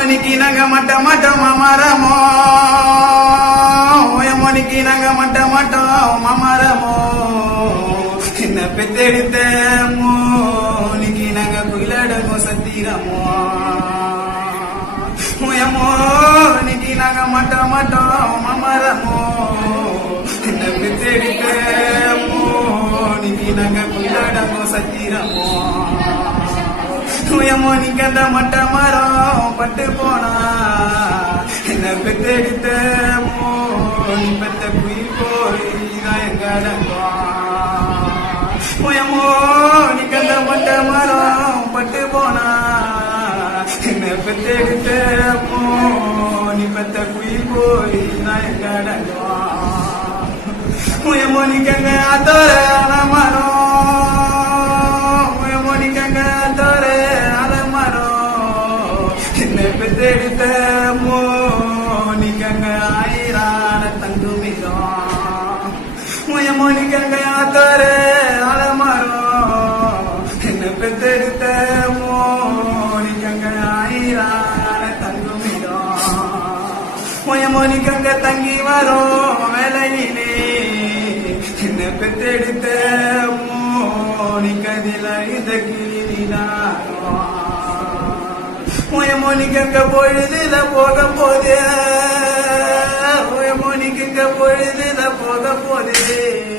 மணிக்கு நாங்க மட்ட மாட்டோம் மாமரமோ மணிக்கு நாங்க மட்ட மாட்டோம் மாமரமோ என்ன பெத்தெடுத்த மோனிக்கு நாங்க குயிலடமோ சத்திரமோ முயமோ இன்னைக்கு நாங்க மட்ட மாட்டோம் மாமரமோ என்ன சுயமோ நீங்க அந்த மட்ட மரம் பட்டு போனா என்ன பெத்தெடுத்தமோ நீ பெத்த குயில் போய் தான் எங்க தூயமோ நீங்க அந்த மட்ட மரம் பட்டு போனா என்ன பெத்தெடுத்தமோ நீ பெத்த குயில் போய் தான் எங்க தூயமோ நீங்க அதோர பெத்தெடுத்த மோனிக்கங்க ஆயிரான தங்குமிதம் முய மோனிக்கங்க தோரே அலமரோ என்ன பெத்தெடுத்த மோனிக்கங்க ஆயிரான தங்குமிதம் முய மோனிக்கங்க தங்கி வரும் வேலையிலே என்ன பெத்தெடுத்த மோனிக்கதில இந்த கிளினாரோ மோனிக்கங்க பொழுதுல போக போதே மோனிக்கங்க பொழுதுல போக போதே.